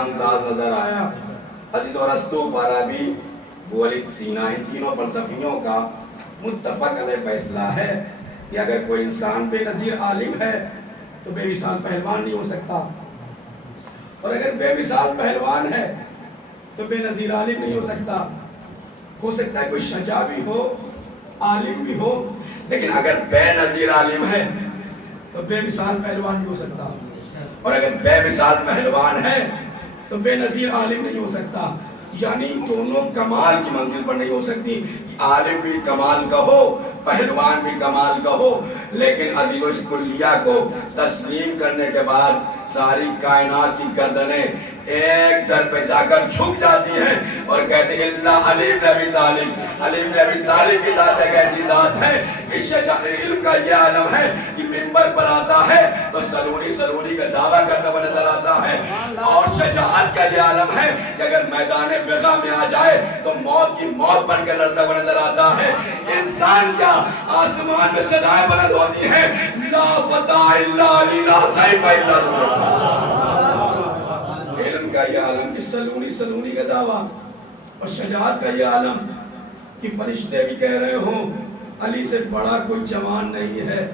انداز نظر آیا۔ حضرت ارسطو، فارابی، ولید سینا، ان تینوں فلسفیوں کا متفق علیہ فیصلہ ہے کہ اگر کوئی انسان بے نظیر عالم ہے تو بے مثال پہلوان نہیں ہو سکتا، اور اگر بے مثال پہلوان ہے تو بے نظیر عالم نہیں ہو سکتا۔ ہو سکتا ہے کوئی شجاع بھی ہو، عالم بھی ہو، لیکن اگر بے نظیر عالم ہے تو بے مثال پہلوان نہیں ہو سکتا، اور اگر بے مثال پہلوان ہے تو بے نظیر عالم نہیں ہو سکتا۔ یعنی دونوں کمال کی منزل پر نہیں ہو سکتی۔ عالم بھی کمال کا ہو، پہلوان بھی کمال کا ہو، لیکن عزیزو اس کلیہ کو تسلیم کرنے کے بعد ساری کائنات کی گردنیں ایک در پہ جا کر جھک جاتی ہیں اور کہتے ہیں اللہ علی بن ابی طالب، علی بن ابی طالب کی ذات ایک ایسی ذات ہے کہ علم کا یہ عالم ہے کہ منبر پر آتا ہے تو سلونی کا دعویٰ کرتا ہوا نظر آتا ہے، اور شجاعت کا یہ عالم ہے کہ اگر میدان وغا میں آ جائے تو موت کی موت بن کر لڑتا ہوا نظر آتا ہے۔ انسان کیا آسمان میں صدائیں بلند ہوتی ہیں، لا فتح الا علی، لا سیف الا ذو۔ علم کا یہ عالم کہ سلونی کا دعویٰ، اور شجاعت کا یہ عالم کہ فرشتے بھی کہہ رہے ہوں علی سے بڑا کوئی جوان نہیں ہے،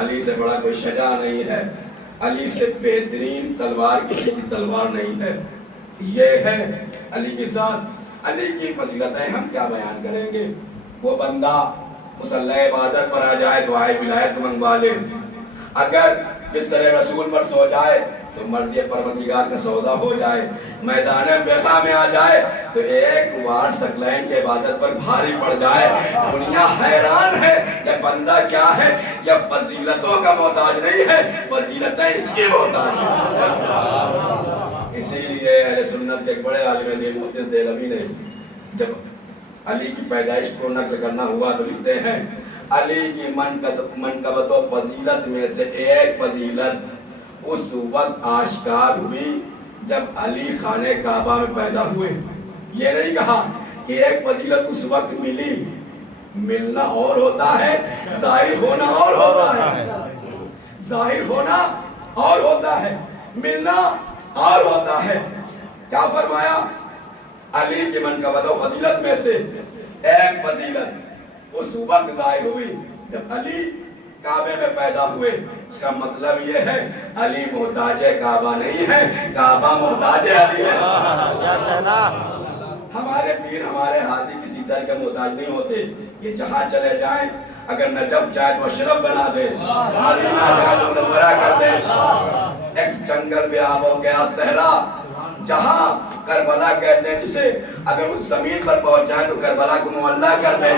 علی سے بڑا کوئی شجاع نہیں ہے، علی سے بہترین تلوار کسی کی تلوار نہیں ہے۔ یہ ہے علی کی ذات، علی کی فضیلتیں ہم کیا بیان کریں گے۔ وہ بندہ مصلی عبادت پر آ جائے تو آئے ولایت منگوا لے، اگر بستر رسول پر سو جائے تو مرضی پروردگار کا سودا ہو جائے، میدان وغا میں آ جائے تو ایک وار ثقلین کی عبادت پر بھاری پڑ جائے، دنیا حیران ہے یہ بندہ کیا ہے، یہ فضیلتوں کا محتاج نہیں ہے، فضیلتیں اس کی محتاج ہیں۔ اسی لیے اہل سنت کے ایک بڑے عالم دین محدث دہلوی نے جب علی کی پیدائش کو نقل کرنا ہوا تو لکھتے ہیں علی کی منقبت و فضیلت میں سے ایک فضیلت اس وقت آشکار ہوئی جب علی خانہ کعبہ میں پیدا ہوئے۔ یہ نہیں کہا کہ ایک فضیلت اس وقت ملی، ملنا اور ہوتا ہے، ظاہر ہونا اور ہوتا ہے، ظاہر ہونا اور ہوتا ہے، ملنا اور ہوتا ہے۔ کیا فرمایا؟ علی کی منقبت و فضیلت میں سے ایک فضیلت اس وقت ظاہر ہوئی جب علی کعبے میں پیدا ہوئے۔ اس کا مطلب یہ ہے علی محتاج کعبہ نہیں ہے، کعبہ محتاج علی ہے۔ ہمارے پیر، ہمارے ہادی کسی در کے محتاج نہیں ہوتے، یہ جہاں چلے جائیں، اگر نجف جائے تو اشرف بنا دے، مدینہ جائے تو منورہ کر دے، ایک جنگل بھی آب ہو گیا، صحرا جہاں کربلا کہتے ہیں جسے، اگر اس زمین پر پہنچ جائیں تو کربلا کو معلّہ کر دیں،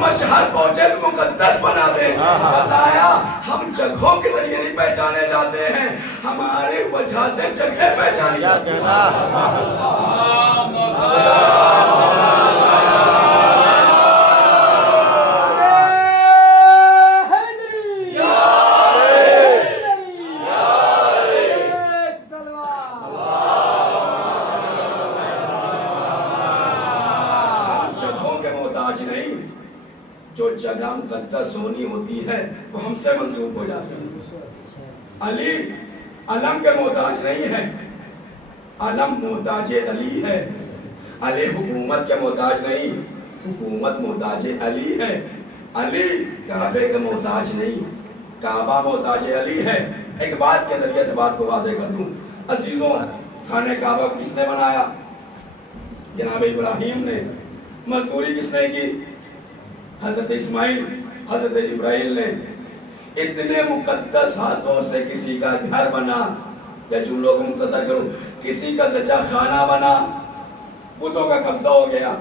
مشہد پہنچے تو مقدس بنا دیں۔ بتایا ہم جگہوں کے ذریعے نہیں پہچانے جاتے ہیں، ہمارے وجہ سے جگہ پہچانی جاتی ہیں۔ جو جگہ مقدس ہونی ہوتی ہے وہ ہم سے منسوب ہو جاتی ہے۔ علی علم کے محتاج نہیں ہے، علم محتاج علی ہے۔ علی حکومت کے محتاج نہیں، حکومت محتاج علی ہے۔ علی کعبے کے محتاج نہیں، کعبہ محتاج علی ہے۔ ایک بات کے ذریعے سے بات کو واضح کر دوں عزیزوں، خانہ کعبہ کس نے بنایا؟ جناب ابراہیم نے۔ مزدوری کس نے کی؟ حضرت اسماعیل، حضرت ابراہیل نے۔ اتنے مقدس ہاتھوں سے کسی کا گھر بنا، یا جملوں کو مختصر کروں، کسی کا سچا خانہ بنا، بتوں کا قبضہ ہو گیا۔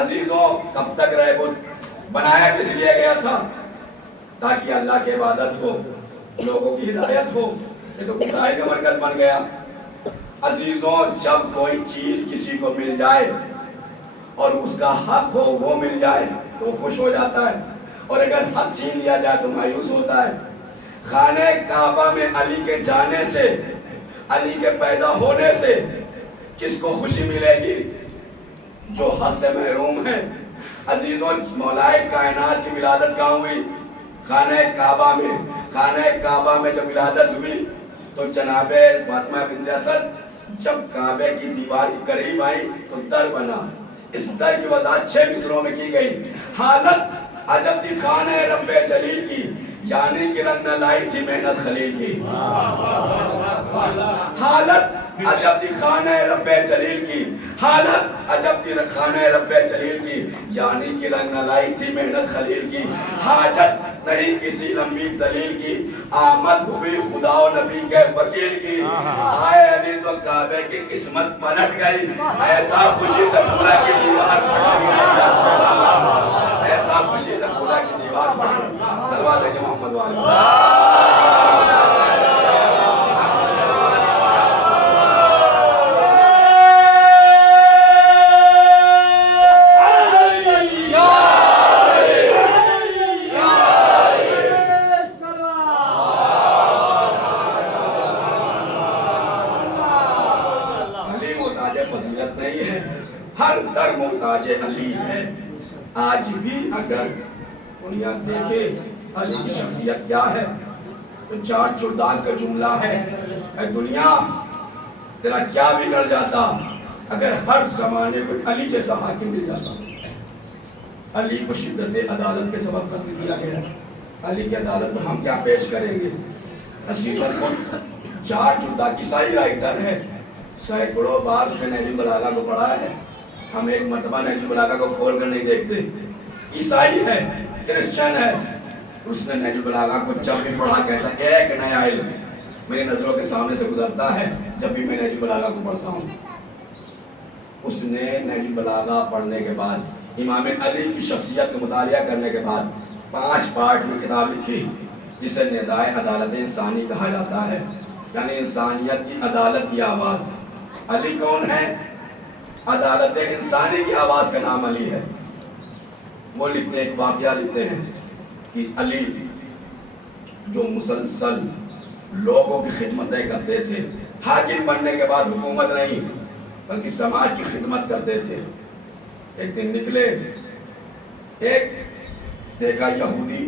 عزیزوں، کب تک رہے بت؟ بنایا کس لیے گیا تھا؟ تاکہ اللہ کی عبادت ہو، لوگوں کی ہدایت ہو، یہ تو خدائی کا مرکز بن گیا۔ عزیزوں، جب کوئی چیز کسی کو مل جائے اور اس کا حق ہو وہ مل جائے تو وہ خوش ہو جاتا ہے، اور اگر حق چھین لیا جائے تو مایوس ہوتا ہے۔ خانہ کعبہ میں علی کے جانے سے، علی کے پیدا ہونے سے کس کو خوشی ملے گی؟ جو حق سے محروم ہے۔ عزیزوں، مولائے کائنات کی ولادت کہاں ہوئی؟ خانہ کعبہ میں۔ خانہ کعبہ میں جب ولادت ہوئی تو جناب فاطمہ بنت اسد جب کعبے کی دیوار کے قریب آئی تو در بنا. اس در کی وضاحت 6 مصروں میں کی گئی. حالت عجب تھی خانہ رب جلیل کی، یعنی کہ رنگ نہ لائی تھی محنت خلیل کی. حالت عجب تھی خانہ رب جلیل کی، حالت عجب تھی خانہ رب جلیل کی، یعنی کہ رنگ نہ لائی تھی محنت خلیل کی. حاجت نہیں کسی لمبی دلیل کی، آمد ہوئی خدا و نبی کے وکیل کی. آئے علی تو کعبے کی قسمت پلٹ گئی، ایسا خوشی سے بھولا کی دیوار پلٹ گئی، ایسا خوشی سے بھولا کی دیوار پلٹ گئی. صلوات ہے محمد والے. فضیلت نہیں ہے، ہر در محتاج علی ہے. آج بھی اگر دنیا دیکھے علی کی شخصیت کیا ہے تو 4 چرداگ کا جملہ ہے. اے دنیا تیرا کیا بگڑ جاتا اگر ہر زمانے کو علی جیسا حاکم مل جاتا. علی کو شدت عدالت کے سبب قتل کیا گیا. علی کی عدالت میں ہم کیا پیش کریں گے؟ عزیزوں کو 4 چرداگ عیسائی رائٹر ہے، سینکڑوں بار اس نے نہج البلاغہ کو پڑھا ہے. ہم ایک مرتبہ نہج البلاغہ کو کھول کر نہیں دیکھتے. عیسائی ہے، کرسچن ہے، اس نے نہج البلاغہ کو جب بھی پڑھا کہتا ہے ایک نیا علم میری نظروں کے سامنے سے گزرتا ہے جب بھی میں نہج البلاغہ کو پڑھتا ہوں. اس نے نہج البلاغہ پڑھنے کے بعد امام علی کی شخصیت کا مطالعہ کرنے کے بعد 5 پارٹ میں کتاب لکھی جسے ندائے عدالت انسانی کہا جاتا ہے، یعنی انسانیت کی عدالت کی آواز. علی کون ہے؟ عدالت انسانی کی آواز کا نام علی ہے. وہ لکھتے ہیں، ایک واقعہ لکھتے ہیں کہ علی جو مسلسل لوگوں کی خدمتیں کرتے تھے، حاکم بننے کے بعد حکومت نہیں بلکہ سماج کی خدمت کرتے تھے. ایک دن نکلے، ایک دیکھا یہودی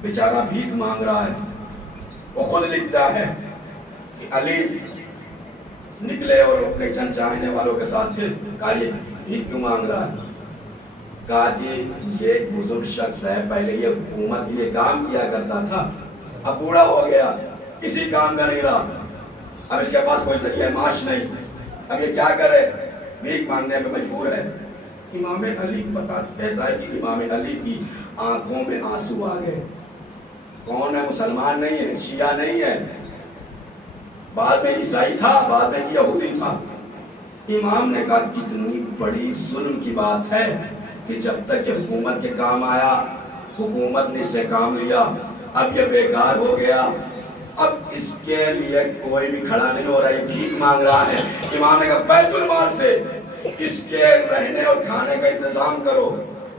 بیچارہ بھیک مانگ رہا ہے. وہ خود لکھتا ہے کہ علی نکلے اور اپنے چند چاہنے والوں کے ساتھ تھے. کہا یہ بھیک کیوں مانگ رہا ہے؟ کہا کہ یہ ایک بزرگ شخص ہے، پہلے یہ حکومت یہ کام کیا کرتا تھا، اب بوڑھا ہو گیا، کسی کام کا نہیں رہا، اب اس کے پاس کوئی ذریعہ معاش نہیں، اب یہ کیا کرے؟ بھیک مانگنے میں مجبور ہے. امام علی کہتا ہے کہ امام علی کی آنکھوں میں آنسو آ گئے. کون ہے؟ مسلمان نہیں ہے، شیعہ نہیں ہے، بعد میں عیسائی تھا، بعد میں یہودی تھا. امام نے کہا کتنی بڑی ظلم کی بات ہے کہ جب تک یہ حکومت کے کام آیا حکومت نے اس سے کام لیا، اب یہ بیکار ہو گیا، اب اس کے لیے کوئی بھی کھڑا نہیں ہو رہا ہے، بھیک مانگ رہا ہے. امام نے کہا بیت المال سے اس کے رہنے اور کھانے کا انتظام کرو.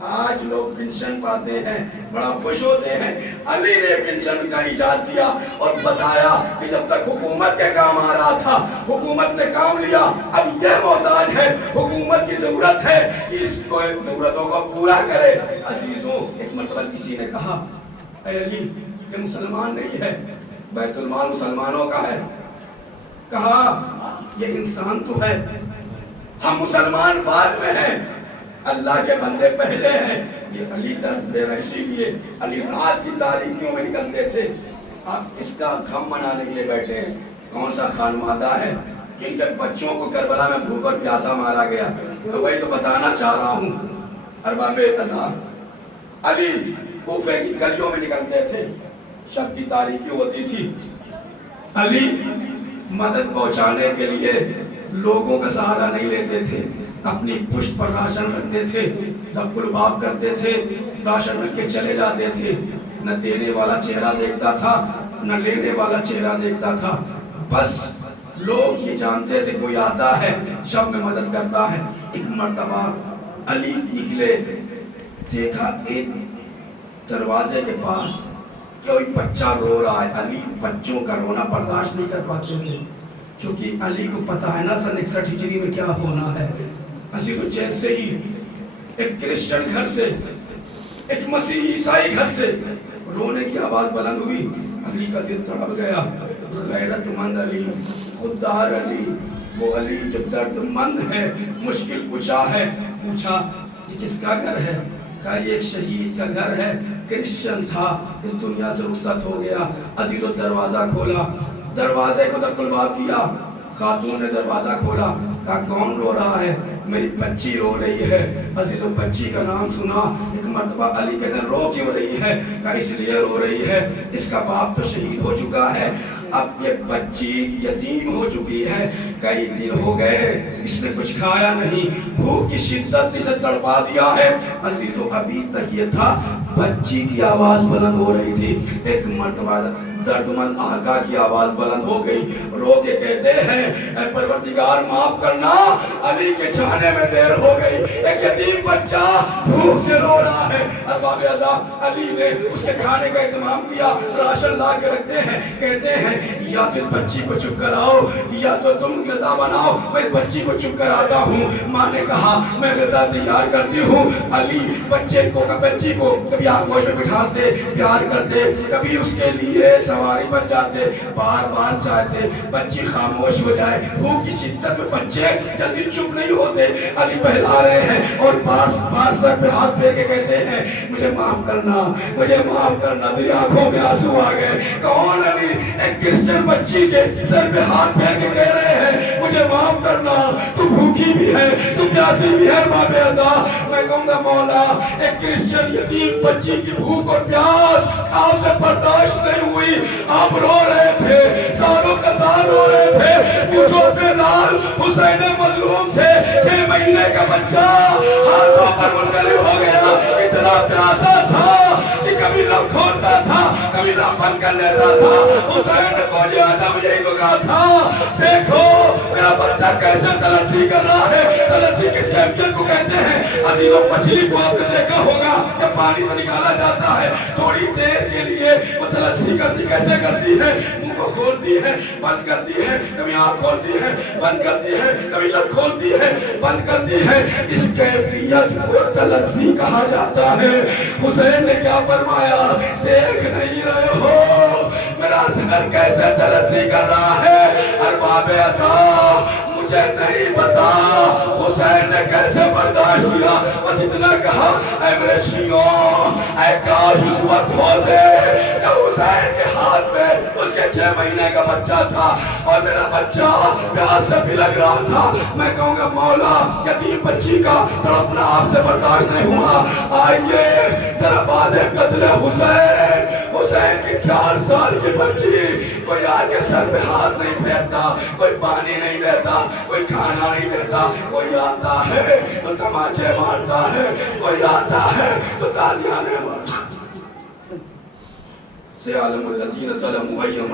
آج لوگ پینشن پاتے ہیں، بڑا خوش ہوتے ہیں. علی نے پینشن کا ایجاد کیا اور بتایا کہ جب تک حکومت کے کام آ رہا تھا حکومت نے کام لیا، اب یہ محتاج ہے، حکومت کی ضرورت ہے کہ اس کو ضرورتوں کو پورا کرے. عزیزوں، ایک مرتبہ کسی نے کہا اے علی یہ مسلمان نہیں ہے، بیت المال مسلمانوں کا ہے. کہا یہ انسان تو ہے، ہم مسلمان بعد میں ہیں، اللہ کے بندے پہلے ہیں. یہ علی درس دے رہا ہے، اسی لیے علی رات کی تاریکیوں میں نکلتے تھے. آپ اس کا غم منانے کے لیے بیٹھے ہیں. کون سا خانوادہ ہے جن کے بچوں کو کربلا میں بھوک اور پیاسا مارا گیا؟ وہی تو بتانا چاہ رہا ہوں. ارباب اعتذار علی کوفے کی گلیوں میں نکلتے تھے، شب کی تاریکی ہوتی تھی. علی مدد پہنچانے کے لیے لوگوں کا سہارا نہیں لیتے تھے، اپنی پشت پر راشن رکھتے تھے، دب الباب کرتے تھے، راشن رکھ کے چلے جاتے تھے. نہ دینے والا چہرہ دیکھتا تھا نہ لینے والا چہرہ دیکھتا تھا. بس لوگ یہ جانتے تھے کوئی آتا ہے شب میں مدد کرتا ہے. ایک مرتبہ علی نکلے، دیکھا ایک دروازے کے پاس کوئی بچہ رو رہا ہے. علی بچوں کا رونا برداشت نہیں کر پاتے تھے کیونکہ علی کو پتا ہے نا سن 61 ہجری میں کیا ہونا ہے. عزیزو، جیسے ہی ایک کرسچن گھر سے ایک مسیحی عیسائی گھر سے رونے کی آواز بلند ہوئی، علی کا دل تڑپ گیا. غیرت مند علی، خوددار علی، وہ علی جو درد مند ہے، مشکل کشا ہے، پوچھا یہ کس کا گھر ہے؟ کہا یہ ایک شہید کا گھر ہے، کرسچن تھا، اس دنیا سے رخصت ہو گیا۔ عزیز و دروازہ کھولا، دروازے کو دق الباب کیا، خاتون نے دروازہ کھولا، کہا کون رو رہا ہے؟ میری بچی رو رہی ہے۔ عزیز و بچی کا نام سنا، ایک مرتبہ علی کہتے ہیں رو کیوں رہی ہے؟ کہا اس لیے رو رہی ہے، اس کا باپ تو شہید ہو چکا ہے، اب یہ بچی یتیم ہو چکی ہے۔ کئی دن ہو گئے اس نے کچھ کھایا نہیں، بھوک کی شدت اسے تڑپا دیا ہے۔ عزیز و ابھی تک یہ تھا، بچی کی آواز بلند ہو رہی تھی، ایک مرتبہ دردمند آقا کی آواز بلند ہو گئی، رو کے کہتے ہیں اے پروردگار معاف کرنا، علی کے جانے میں دیر ہو گئی، ایک یتیم بچہ بھوک سے رو رہا ہے۔ ارباب اعضاء علی نے اس کے کھانے کا اہتمام کیا، راشن لا کے رکھتے ہیں، کہتے ہیں یا تو اس بچی کو چپ کراؤ یا تو تم غذا بناؤ، میں اس بچی کو چپ کراتا ہوں۔ ماں نے کہا میں غذا تیار کرتی ہوں۔ علی بچی کو کبھی آگوش میں بٹھاتے، پیار کرتے، کبھی اس کے لیے سواری بن جاتے، بار بار چاہتے بچی خاموش ہو جائے۔ بھوک کی شدت میں بچے جلدی چپ نہیں ہوتے، علی بہلا رہے ہیں اور بار سر پہ ہاتھ پھیر کے کہتے ہیں مجھے معاف کرنا، مجھے معاف کرنا۔ تیری آنکھوں میں آنسو آ گئے۔ کون علی؟ ایک کرسچن بچی کے سر پہ ہاتھ پھیر کے کہہ رہے ہیں مجھے معاف کرنا، تو بھوکی بھی ہے، تو پیاسی بھی ہے۔ باب اعضاء میں کہوں گا مولا، ایک کرسچن یتیم بچی کی بھوک اور پیاس آپ سے برداشت نہیں ہوئی، آپ رو رہے تھے، سالوں قطار رو رہے تھے۔ پوچھو اپنے لال حسین مظلوم سے 6 مہینے کا بچہ ہاتھوں پر منقلب ہو گیا، اتنا پیاسا تھا کہ کبھی لب کھولتا تھا، کبھی لب بند کر لیتا تھا۔ حسین نے فوجی آدم یہی تو کہا تھا دیکھو میرا بچہ کیسے تلفظی کر رہا ہے۔ تلفظی کس کیفیت کو کہتے ہیں؟ عزیزوں مچھلی کو آپ نے دیکھا ہوگا کہ پانی سے نکالا جاتا ہے، تھوڑی دیر کے لیے وہ تلفظی کرتی کیسے کرتی ہے؟ منہ کو کھولتی ہے، بند کرتی ہے، کبھی آنکھ کھولتی ہے، بند کرتی ہے، کبھی لب کھولتی ہے، بند کرتی ہے۔ اس کیفیت کو تلفظی کہا جاتا ہے۔ حسین نے کیا فرمایا؟ دیکھ نہیں رہے ہو میرا سنر کیسے تلفظی کر رہا ہے؟ ارباب اعضاء مجھے نہیں پتا حسین نے کیسے برداشت کیا، بس اتنا کہا اے میرے شیعوں، اے کاش اس وقت ہوتے کہ حسین کے ہاتھ میں اس کے 6 مہینے کا بچہ تھا اور میرا بچہ پیاس سے بلگ رہا تھا۔ میں کہوں گا مولا یتیم بچی کا تڑپنا آپ سے برداشت نہیں ہوا، آئیے ذرا بعد قتل حسین کی 4 سال کی بچی، کوئی آ کے سر پہ ہاتھ نہیں پھیرتا، کوئی پانی نہیں دیتا، کوئی کھانا نہیں دیتا، کوئی آتا ہے تو تماچے مارتا ہے، کوئی آتا ہے تو تالیاں مارتا ہے۔ سیعلم الذین ظلموا أيهم